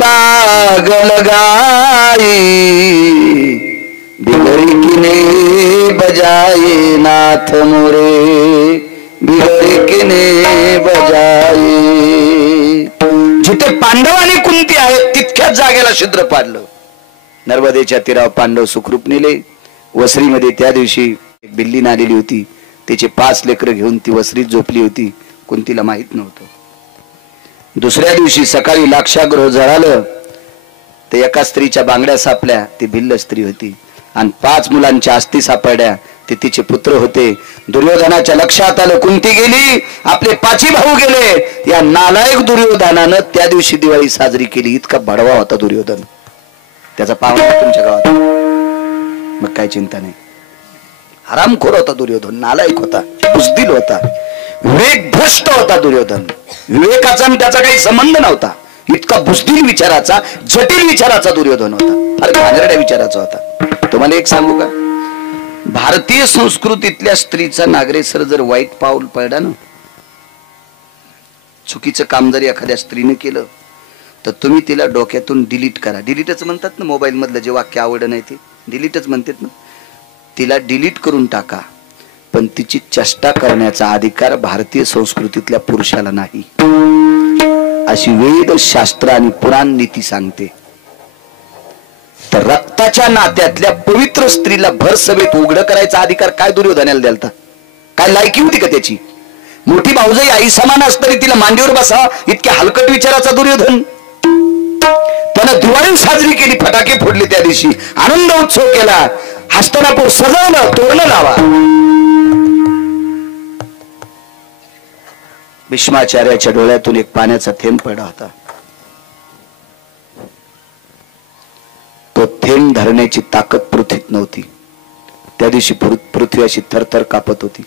ताग लगाई. बिगड़ी किने बजाए नाथ मोरे, बिगड़ी किने बजाए. जिथे पांडव आणि कुंती आहेत तितक्याच जागेला छिद्र पाडलं. नर्मदेच्या तीरावर पांडव सुखरूप नेले. वसरीमध्ये त्या दिवशी एक बिल्ली आलेली होती. तिचे 5 लेकरं घेऊन ती वसरीत झोपली होती. कुंतीला माहित नव्हतं. दुसऱ्या दिवशी सकाळी लाक्षागृह जळालं. ते एका स्त्रीच्या बांगड्या सापल्या. ती भिल्ल स्त्री होती. आणि 5 मुलांच्या अस्थी सापडल्या. ते तिचे पुत्र होते. दुर्योधनाच्या लक्षात आलं कुंती गेली, आपले 5 भाऊ गेले. या नालायक दुर्योधनानं त्या दिवशी दिवाळी साजरी केली. इतका बडवा होता दुर्योधन. त्याचा पावना तुमच्या गावात. मग काय चिंता नाही. हरामखोर होता दुर्योधन, नालायक होता, बुजदिल होता, विवेक भ्रष्ट होता दुर्योधन. विवेकाचा आणि त्याचा काही संबंध नव्हता. इतका बुजदिल विचाराचा, जटिल विचाराचा दुर्योधन होता. फार घाणेरड्या विचाराचा होता. तुम्हाला एक सांगू का, भारतीय संस्कृतीतल्या स्त्रीचा नागरेसर जर वाईट पाऊल पडला ना, चुकीचं काम जर एखाद्या स्त्रीने केलं तर तुम्ही तिला डोक्यातून डिलीट करा. डिलीटच म्हणतात ना, मोबाईल मधलं जे वाक्य आवडलं नाही ते डिलीटच म्हणतात ना. तिला डिलीट करून टाका, पण तिची चेष्टा करण्याचा अधिकार भारतीय संस्कृतीतल्या पुरुषाला नाही, अशी वेद शास्त्र आणि पुराण नीती सांगते. तर रक्ताच्या नात्यातल्या पवित्र स्त्रीला भर सभेत उघड करायचा अधिकार काय दुर्योधनाला द्यालता? काय लायकी होती का त्याची? मोठी भाऊजाई आई समान असतरी तिला मांडीवर बसा इतक्या हलकट विचाराचा दुर्योधन. त्यानं दिवाळी साजरी केली, फटाके फोडले, त्या दिवशी आनंद उत्सव केला, हस्तिनापूर सजवलं, तोरणं लावा. भीष्माचार्याच्या डोळ्यातून एक पाण्याचा थेंब पडला होता. तो थेंब धरण्याची ताकद पृथ्वीत नव्हती. त्या दिवशी पृथ्वी अशी थरथर कापत होती.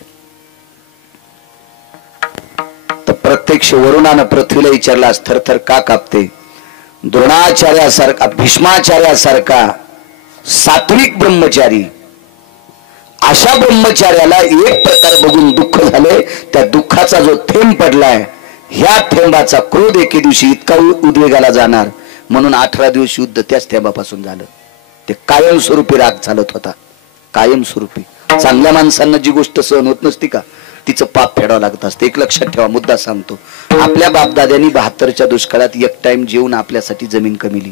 तर प्रत्यक्ष वरुणानं पृथ्वीला विचारला, थरथर का कापते? द्रोणाचार्यासारखा, भीष्माचार्यासारखा सात्विक ब्रह्मचारी, अशा ब्रह्मचार्याला एक प्रकार बघून दुःख झाले. त्या दुःखाचा जो थेंब पडलाय, ह्या थेंबाचा क्रोध एके दिवशी इतका उद्वेगाला जाणार, म्हणून 18 दिवस युद्ध त्याच थेंबापासून झालं. ते कायमस्वरूपी राग चालत होता, कायमस्वरूपी. चांगल्या माणसांना जी गोष्ट सहन होत नसती का, तिचं पाप फेडावं लागत असतं. एक लक्षात ठेवा, मुद्दा सांगतो. आपल्या बापदाद्यांनी 72च्या दुष्काळात एक टाइम जेवून आपल्यासाठी जमीन कमिली,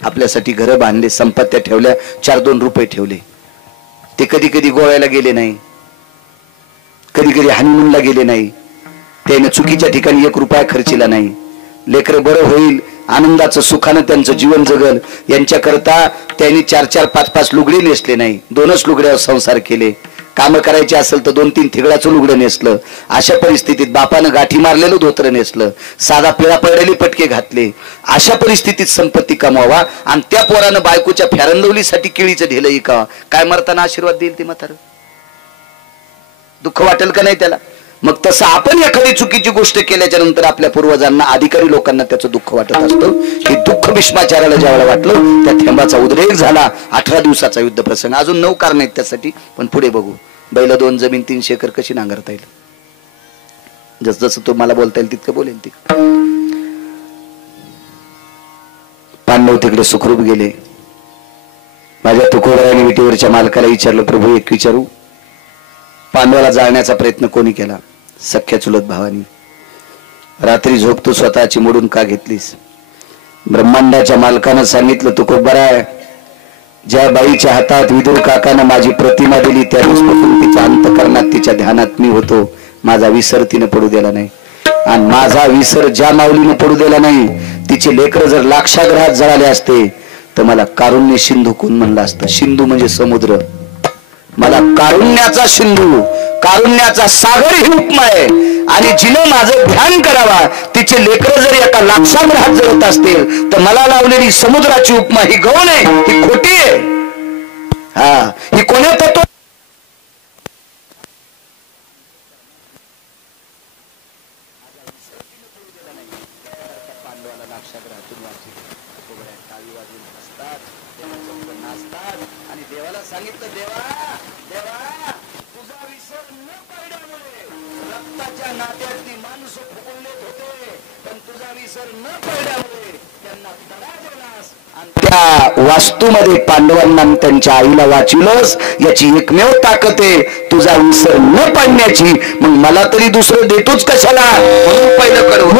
आपल्यासाठी घरं बांधले, संपत्त्या ठेवल्या, 4-2 रुपये ठेवले. ते कधी कधी गोव्याला गेले नाही, कधी कधी हनीमूनला गेले नाही, त्याने चुकीच्या ठिकाणी 1 रुपया खर्चीला नाही. लेकरं बरं होईल, आनंदाचं सुखानं त्यांचं जीवन जगल यांच्याकरता त्यांनी 4-4, 5-5 लुगडे नेसले नाही, 2च लुगड्यावर संसार केले. काम करायचे असेल तर 2-3 थिगडाचं लुगडं नेसलं. अशा परिस्थितीत बापानं गाठी मारलेलं धोत्र नेसलं, साधा पिळा पडलेली पटके घातले. अशा परिस्थितीत संपत्ती कमावा आणि त्या पोरानं बायकोच्या फेरंदवलीसाठी केळीचं ढेलं इकावा. काय मरताना आशीर्वाद देईल ते म्हातारं? दुःख वाटेल का नाही त्याला? मग तसं आपण एखादी चुकीची गोष्ट केल्याच्या नंतर आपल्या पूर्वजांना, अधिकारी लोकांना त्याचं दुःख वाटत असतं. हे दुःख भीष्माचार्याला ज्यावेळेला वाटलं, त्या थेंबाचा उद्रेक झाला. 18 दिवसाचा युद्ध प्रसंग. अजून 9 कारण आहेत त्यासाठी, पण पुढे बघू. बैल 2 जमीन 300 एकर कशी नांगरता येईल? जसं तो मला बोलता येईल तितकं बोलेल ती. पांडव तिकडे सुखरूप गेले. माझ्या तुकोबराने विटीवरच्या मालकाला विचारलं, प्रभू एक विचारू, पांडवाला जाळण्याचा प्रयत्न कोणी केला? सख्या चुलत भावानी. रात्री झोप तू स्वतःची मोडून का घेतलीस? ब्रह्मांडाच्या मालकानं सांगितलं, तुकोबरा, ज्या बाईच्या हातात विदुर काकानं माझी प्रतिमा दिली, त्या दिवसापासून तिच्या अंतकरणात, तिच्या ध्यानात मी होतो. माझा विसर तिनं पडू दिला नाही, आणि माझा विसर ज्या माऊलीनं पडू दिला नाही, तिचे लेकर जर लाक्षाग्रहात जळाले असते तर मला कारुण्य सिंधू कोण म्हणलं असतं. सिंधू म्हणजे समुद्र. मला कारुण्याचा सिंधू, कारुण्याचा सागर ही उपमा आहे. आणि जिने माझं ध्यान करावा, तिचे लेकर जर एका लाक्षाग्रहात जळत असतील तर मला लावलेली समुद्राची उपमा ही गौण आहे, ही खोटी आहे. हा, ही कोण्या तत्व आणि देवाला सांगितलं, देवा देवा, तुझा विसर न पडल्यामुळे रक्ताच्या नात्यातली माणसं फुकवलेत होते, पण तुझा विसर न पडल्यामुळे त्यांना तडा दिलास. त्या वास्तूमध्ये पांडवांना त्यांच्या आईला वाचविलंस. याची एकमेव ताकद आहे तुझा विसर न पडण्याची. मग मला तरी दुसरं देतोच कशाला? म्हणून पहिलं करू.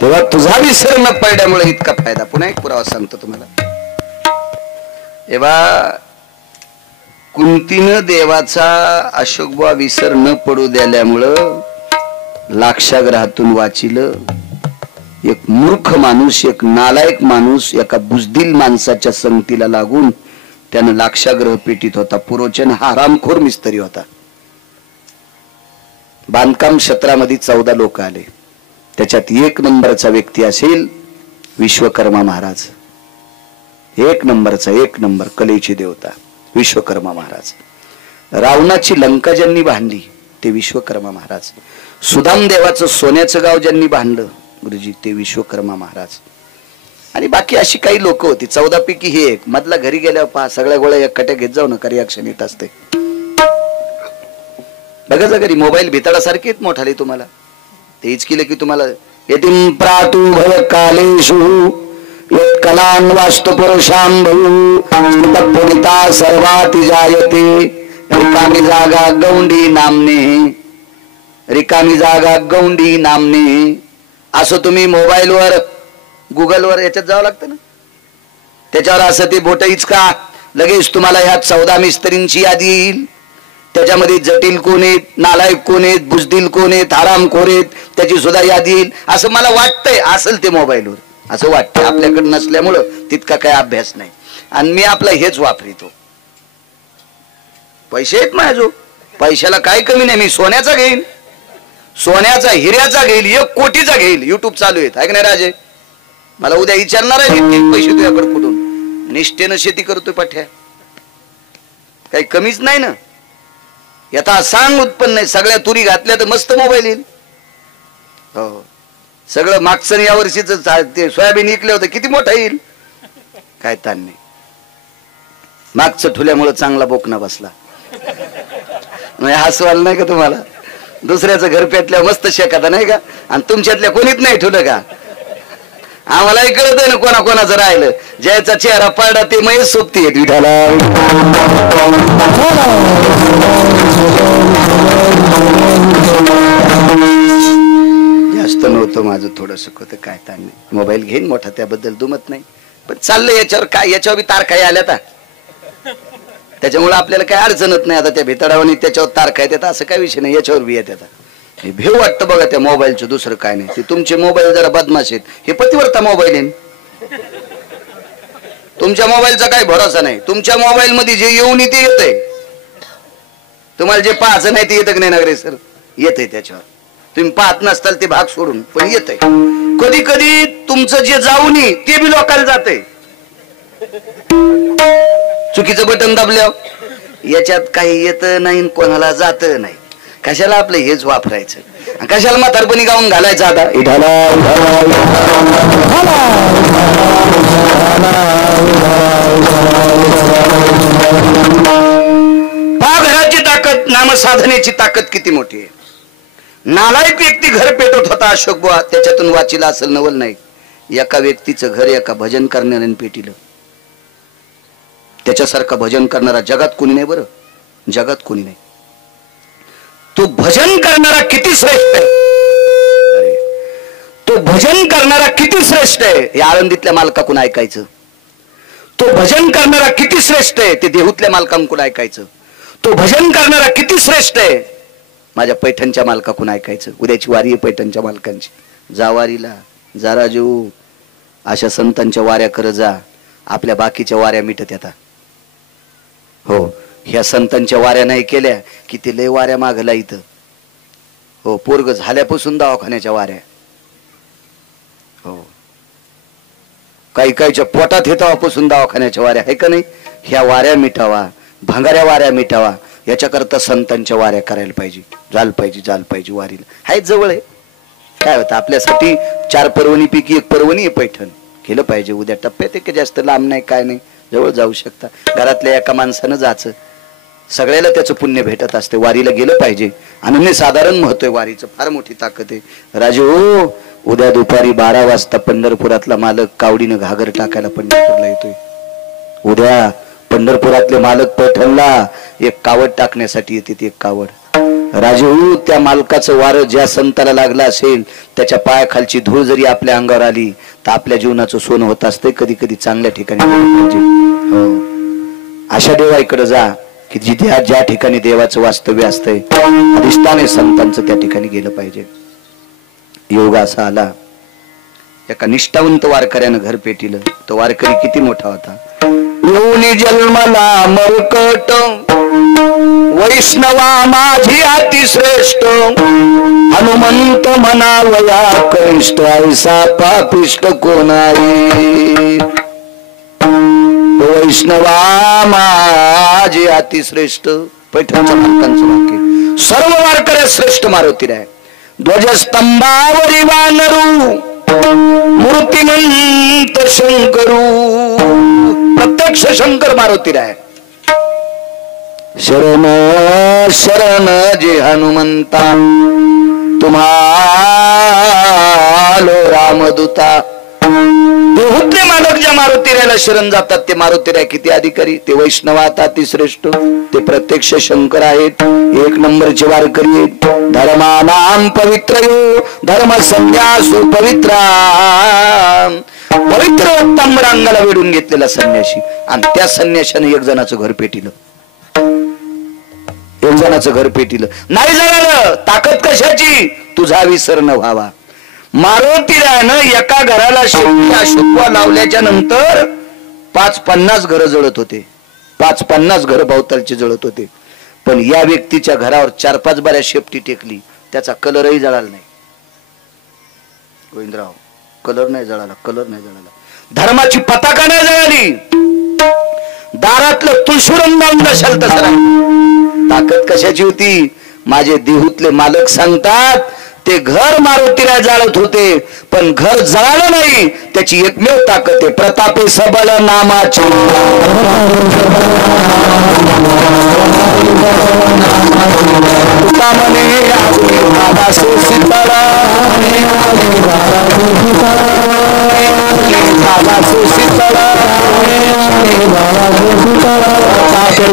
तेव्हा तुझा विसर न पडल्यामुळे इतका फायदा. पुन्हा एक पुरावा सांगतो तुम्हाला. तेव्हा कुंतीनं देवाचा अशोकबुवा विसर न पडू दिल्यामुळं लाक्षागृहातून वाचिलं. एक मूर्ख माणूस, एक नालायक माणूस एका बुजदिल माणसाच्या संगतीला लागून त्यानं लाक्षागृह पेटीत होता. पुरोचन हा हरामखोर मिस्त्री होता. बांधकाम क्षेत्रामध्ये 14 लोक आले. त्याच्यात 1 नंबरचा व्यक्ती असेल विश्वकर्मा महाराज. 1 नंबरचा, 1 नंबर कलेची देवता विश्वकर्मा महाराज. रावणाची लंका ज्यांनी बांधली ते विश्वकर्मा महाराज. सुदाम देवाचं सोन्याचं गाव ज्यांनी बांधलं गुरुजी ते विश्वकर्मा महाराज. आणि बाकी अशी काही लोक होती. 14 पैकी हे एक. मधला घरी गेल्यावर पहा सगळ्या गोळ्या एकट्या घेत जाऊ नका, रिॲक्शन येत असते. बघा घरी मोबाईल भिताडासारखे मोठाले तुम्हाला तेच केलं की तुम्हाला यतिम प्रातु भय कालेषु यत्कलान् वास्तु पुरुषां तत्पुरिता सर्वाति जायते रिकामी जागा गौंडी नामने, रिकामी जागा गौंडी नामने. असं तुम्ही मोबाईलवर गुगलवर याच्यात जावं लागतं ना, त्याच्यावर असं ते बोट इचका लगेच तुम्हाला ह्या 14 मिस्त्रींची यादी येईल. त्याच्यामध्ये जटिल कोण आहेत, नालायक कोण आहेत, बुजदिल कोण आहेत, हरामखोर आहेत त्याची सुद्धा यादी येईल. असं मला वाटतंय असेल ते मोबाईलवर, असं वाटतंय. आपल्याकडे नसल्यामुळं तितका काय अभ्यास नाही आणि मी आपला हेच वापरितो. पैसे आहेत माझो, पैशाला काय कमी नाही. मी सोन्याचा घेईन, सोन्याचा हिऱ्याचा घेईल, 1 कोटीचा घेईल. युट्यूब चालू आहेत ऐक नाही राजे. मला उद्या विचारणार आहे पैसे तुझ्याकडे कुठून. निष्ठेनं शेती करतोय पाठ्या, काही कमीच नाही ना. यथा सांग उत्पन्न आहे. सगळ्या तुरी घातल्या तर मस्त मोबाईल येईल. हो सगळं मागचं या वर्षीच ते सोयाबीन विकलं होतं किती मोठा येईल, काय ताण नाही. मागचं ठुल्यामुळं चांगला बोकना बसला. हसवाल नाही का तुम्हाला. दुसऱ्याचं घर पेटल्या मस्त शेकाता नाही का, आणि तुमच्यातल्या कोणीच नाही ठुलं का. आम्हालाही कळत ना कोणा कोणाचं राहिलं. ज्याचा चेहरा पडला ते मयच सोबती आहेत विठाला. जास्त नव्हतं माझं, थोडस होतं काय ताण नाही. मोबाईल घेईन मोठा त्याबद्दल दुमत नाही, पण चाललंय याच्यावर काय. याच्यावर बी तार काय आल्या त्याच्यामुळे आपल्याला काय अडचणत नाही. आता त्या भितडावानी त्याच्यावर तारखा येतात असं काय विषय नाही. याच्यावर बी येतात. हे भेव वाटतं बघा त्या मोबाईलचं, दुसरं काय नाही. ते तुमचे मोबाईल जरा बदमाश आहेत. हे पतिवर्ता मोबाईल आहे. तुमच्या मोबाईलचा काही भरोसा नाही. तुमच्या मोबाईल मध्ये जे येऊन ते येतंय. तुम्हाला जे पाहायचं नाही ते येतं की नाही नगरे सर, येतंय त्याच्यावर. तुम्ही पाहत नसताल ते भाग सोडून पण येतंय. कधी कधी तुमचं जे जाऊन ते बी लोकांना जातंय. चुकीचं बटन दाबल्यावर याच्यात काही येत नाही, कोणाला जात नाही. कशाला आपलं हेच वापरायचं, कशाला म्हातारपणी गाऊन घालायचं. आता घराची ताकद, नामसाधनेची ताकद किती मोठी आहे. नालायक व्यक्ती घर पेटवत होता अशोक बुवा, त्याच्यातून वाचीला असेल नवल नाही. एका व्यक्तीचं घर एका भजन करणाऱ्याने पेटिलं. त्याच्यासारखं भजन करणारा जगात कोणी नाही. बरं जगात कोणी नाही. तो भजन करणारा किती श्रेष्ठ आहे. तो भजन करणारा किती श्रेष्ठ आहे हे आळंदीतल्या मालकाकडून ऐकायचं. तो भजन करणारा किती श्रेष्ठ आहे ते देहूतल्या मालकांकडून ऐकायचं. तो भजन करणारा किती श्रेष्ठ आहे माझ्या पैठणच्या मालकाकडून ऐकायचं. उद्याची वारी आहे पैठणच्या मालकांची. जा वारीला, जा राजू, अशा संतांच्या वाऱ्या कर जा. आपल्या बाकीच्या वाऱ्या मिटत येतात. हो ह्या संतांच्या वाऱ्या नाही केल्या की ते लय वाऱ्या मागला इथं. हो पोरग झाल्यापासून दवाखान्याच्या वाऱ्या. हो काही काहीच्या पोटात येतापासून दवाखान्याच्या वाऱ्या आहे का नाही. ह्या वाऱ्या मिटावा, भांगाऱ्या वाऱ्या मिटावा याच्याकरता संतांच्या वाऱ्या करायला पाहिजे. झालं पाहिजे वारीला. हाय जवळ आहे. काय होतं आपल्यासाठी 4 पर्वणी पैकी 1 पर्वणी आहे पैठण. केलं पाहिजे. उद्या टप्प्यात एक जास्त लांब नाही काय नाही, जवळ जाऊ शकता. घरातल्या एका माणसानं जायचं, सगळ्याला त्याचं पुण्य भेटत असते. वारीला गेलं पाहिजे. अनन्यसाधारण महत्व आहे वारीचं, फार मोठी ताकद आहे. राजू उद्या दुपारी 12 वाजता पंढरपुरातला मालक कावडीनं घागर टाकायला पंढरपूरला येतोय. उद्या पंढरपुरातले मालक पैठणला एक कावड टाकण्यासाठी येते. एक कावड. राजू त्या मालकाचं वारं ज्या संताला लागलं असेल त्याच्या पायाखालची धूळ जरी आपल्या अंगावर आली तर आपल्या जीवनाचं सोनं होत असते. कधी कधी चांगल्या ठिकाणी पाहिजे. हो अशा देवाईकडे जा की जिथे ज्या ठिकाणी देवाचं वास्तव्य असतंय, अधिष्ठान आहे संतांचं, त्या ठिकाणी गेलं पाहिजे. योग असा आला, एका निष्ठावंत वारकऱ्यानं घर पेटिलं. तो वारकरी किती मोठा होता. येऊनी जन्मला मरकट, वैष्णवा माझी अतिश्रेष्ठ, हनुमंत म्हणावया कनिष्ठ, ऐसा पापिष्ट कोणाई. वैष्णवा माझी अतिश्रेष्ठ. पैठणच्या मालकांचं वाक्य. सर्व वारकऱ्या श्रेष्ठ मारुतीराय. ध्वजस्तंभावरी वानरू, मूर्तिमंत शंकरू. प्रत्यक्ष शंकर मारुतीराय. शरण शरण जे हनुमंता, तुम्हालो रामदूता. देहूतले मालक ज्या मारुतीरायला शरण जातात ते मारुतीराय किती अधिकारी. ते वैष्णवात अतिश्रेष्ठ, ते प्रत्यक्ष शंकर आहेत. एक नंबरचे वारकरी आहेत. धर्मानाम पवित्रयो धर्म संन्यासु पवित्रा. पवित्र उत्तम रांगाला वेढून घेतलेला संन्यासी. आणि त्या संन्याशाने एक जणाचं घर पेटिलं. एक जणाचं घर पेटिलं. नाही झालं. ताकद कशाची? तुझा विसर न व्हावा. मारुतीरायनं एका घराला शुकवा लावल्याच्या नंतर 550 घरं जळत होते. 550 घरं भोवतालची जळत होते. पण या व्यक्तीच्या घरावर 4-5 बाऱ्या शेपटी टेकली. त्याचा कलरही जळाला नाही. गोविंदराव, कलर नाही जळाला. कलर नाही जळाला. धर्माची पताका नाही जळाली. दारातलं तुळशीवरून लावून दशाल तसं. ताकद कशाची होती? माझे देहूतले मालक सांगतात ते घर मारुतीराय जाळत होते, पण घर जळालं नाही. त्याची एकमेव ताकद आहे प्रतापे सबल नामाची.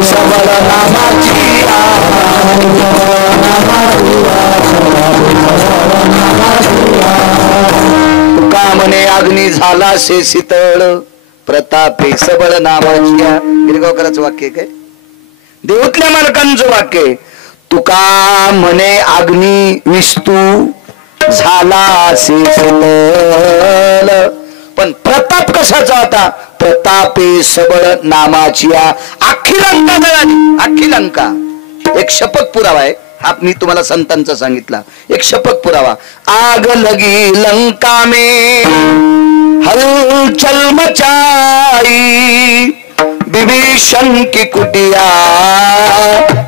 सबल नामाची कामने अग्नी झाला से शीतळ, प्रतापे सबळ नामाची. गिरगावकरांचं वाक्य काय? देऊतल्या मालकांचं वाक्य. तुका म्हणे अग्नी विस्तू झाला से शीतळ, पण प्रताप कशाचा होता? प्रतापे सबळ नामाची. अख्खी लंका जळाली. अख्खी लंका. एक शपथ पुरावा आहे हा मी तुम्हाला संतांचा सांगितला. एक शपथ पुरावा. आग लगी लंका में हलचल मचाई, विभीषण की कुटिया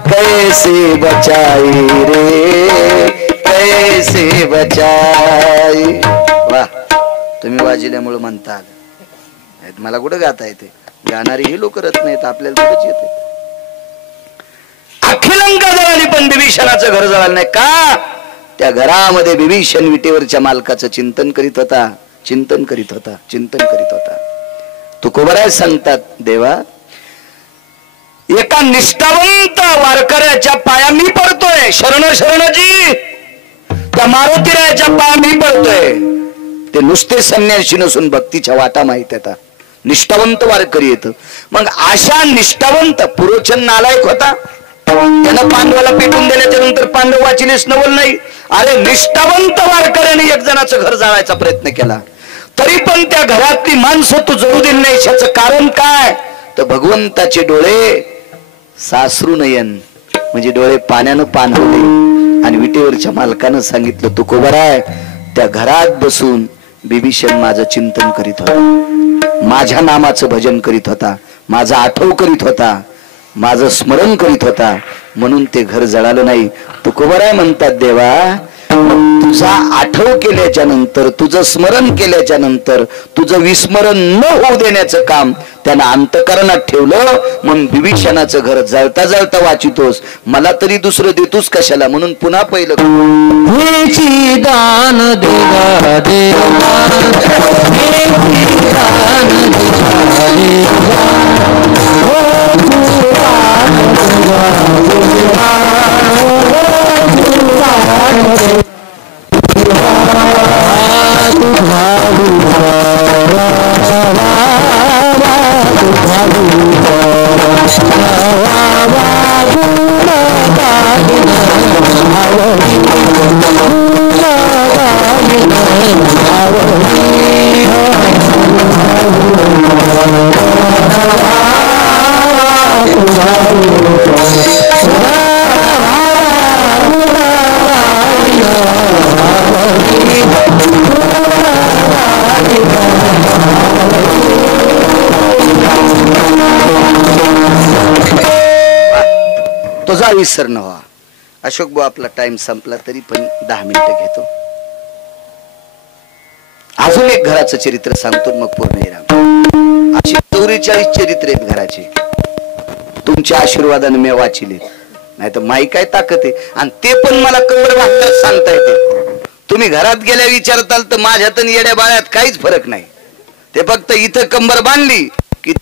कैसे बचाई रे, कैसे बचाई. वाह, तुम्ही वाजिल्यामुळे म्हणता आलं. मला कुठं गाता येते? गाणारी ही लोक रत्न आहेत, आपल्याला कुठंच येते. अख्खी लंका जळाली पण विभीषणाचं घर जळालं नाही. का? त्या घरामध्ये विभीषण विटेवरच्या मालकाचं चिंतन करीत होता. चिंतन करीत होता. चिंतन करीत होता. तुकोबराय सांगतात, देवा एका निष्ठावंत वारकऱ्याच्या पाया मी पडतोय. शरण शरणजी. त्या मारुतीरायाच्या पाया मी पडतोय. ते नुसते संन्यासी नसून भक्तीच्या वाटा माहित येतात. निष्ठावंत वारकरी येत. मग अशा निष्ठावंत पुरोचन नालायक होता. त्यानं पांडवाला पेटून दिल्याच्या नंतर पांडव वाचिलेच नवल नाही. अरे निष्ठावंत वारकऱ्याने एक जणाचं घर जाळायचा प्रयत्न केला, तरी पण त्या घरातली माणसं तू जळू दिली नाही. याचं कारण काय? तर भगवंताचे डोळे सासरू नयन, म्हणजे डोळे पाण्यानं पान होते. आणि विटेवरच्या मालकानं सांगितलं, तुकोबराय त्या घरात बसून बिभीषण माझं चिंतन करीत होता, माझ्या नामाचं भजन करीत होता, माझा आठव करीत होता, माझं स्मरण करीत होता, म्हणून ते घर जळालं नाही. तुकोबराय म्हणतात, देवा तुझा आठव केल्याच्या नंतर, तुझं स्मरण केल्याच्या नंतर तुझं विस्मरण न होऊ देण्याचं काम त्यानं अंतकरणात ठेवलं. म्हणून विभीषणाचं घर जळता जळता वाचितोस, मला तरी दुसरं देतोस कशाला? म्हणून पुन्हा पहिलं दान देवा देवा, विसर न व्हा. अशोक भाऊ आपला टाइम संपला तरी पण 10 मिनिटं घेतो. अजून एक घराचं चरित्र सांगतो मग पूर्ण येणार. अशी 44 चरित्र आहेत घराचे. तुमच्या आशीर्वादाने मी वाचिले, नाही तर माई काय ताकद आहे. आणि ते पण मला कंबर वाटत सांगता येते. तुम्ही घरात गेल्या विचारताल तर माझ्यात आणि येड्या बाळ्यात काहीच फरक नाही. ते फक्त इथं कंबर बांधली की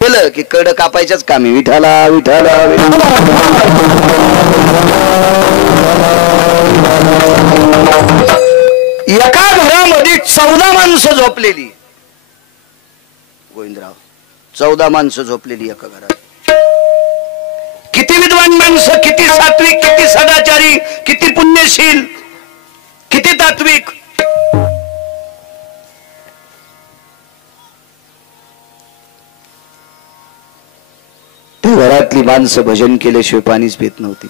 केलं की कड कापायच्याच कामी. विठाला विठाला एका घरामध्ये 14 माणसं झोपलेली. गोविंदराव 14 माणसं झोपलेली एका घरात. किती विद्वान माणसं, किती सात्विक, किती सदाचारी, किती पुण्यशील, किती तात्विक. त्या घरातली माणसं भजन केल्याशिवाय पाणीच पित नव्हती.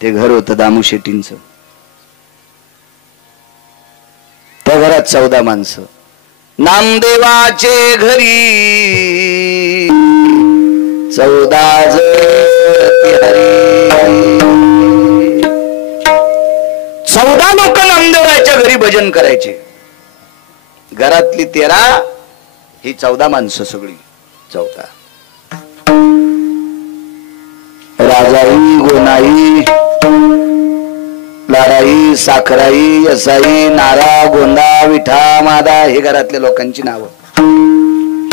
ते घर होतं दामू शेट्टींचं. त्या घरात 14 माणसं. नामदेवाचे घरी 14 14 लोक नामदेवाच्या घरी भजन करायचे. घरातली 13, ही 14 माणसं सगळी 14. राजाई, गोनाई, लाडाई, साखराई, यसाई, नारा, गोंदा, विठा, मादा हे घरातल्या लोकांची नावं.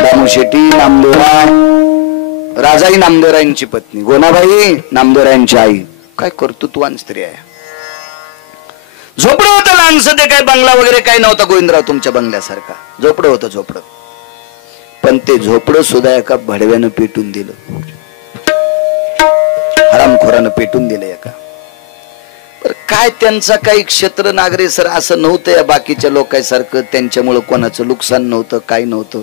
दामू शेट्टी, नामदेवरा. राजाई नामदेवरायांची पत्नी, गोनाबाई नामदेवरायांची आई. काय कर्तृत्वान स्त्री आहे. झोपडं होतं लहानसं. ते काय बंगला वगैरे काय नव्हता गोविंदराव तुमच्या बंगल्यासारखा. झोपडं होतं झोपडं. पण ते झोपडं सुद्धा एका भडव्यानं पेटून दिलं. हरामखोरानं पेटून दिलं एका. काय त्यांचा काही क्षेत्र नागरे सर असं नव्हतं या बाकीच्या लोकांसारखं. त्यांच्यामुळं कोणाचं नुकसान नव्हतं, काय नव्हतं.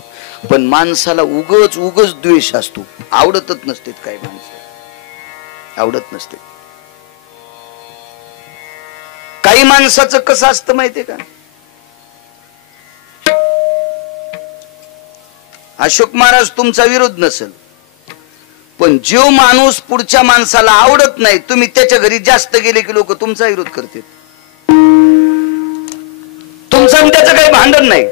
पण माणसाला उगच उगच द्वेष असतो. आवडतच नसते काही माणसं, आवडत नसते. काही माणसाचं कसं असतं माहितीये का. अशोक महाराज तुमचा विरोध नसेल, पण जो माणूस पुढच्या माणसाला आवडत नाही, तुम्ही त्याच्या घरी जास्त गेले की लोक तुमचा विरोध करतील. तुमचं आणि त्याचं काही भांडण नाही,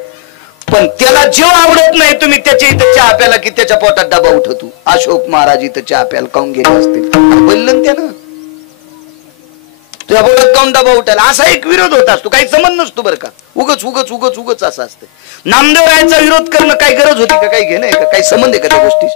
पण त्याला जो आवडत नाही तुम्ही त्याच्या इथं चहा प्याला की त्याच्या पोटात डबा उठतो. अशोक महाराज इथं चहा प्याला काऊन गेले असतील, बोललं त्यानं तुझ्या पोटात काऊन डबा उठायला. असा एक विरोध होत असतो, काही संबंध नसतो बरं का. उगच उगच उगच उगच असं असतं. नामदेवरायांचा विरोध करणं काही गरज होती का, काही घेणं आहे का, काही संबंध आहे का त्या गोष्टी.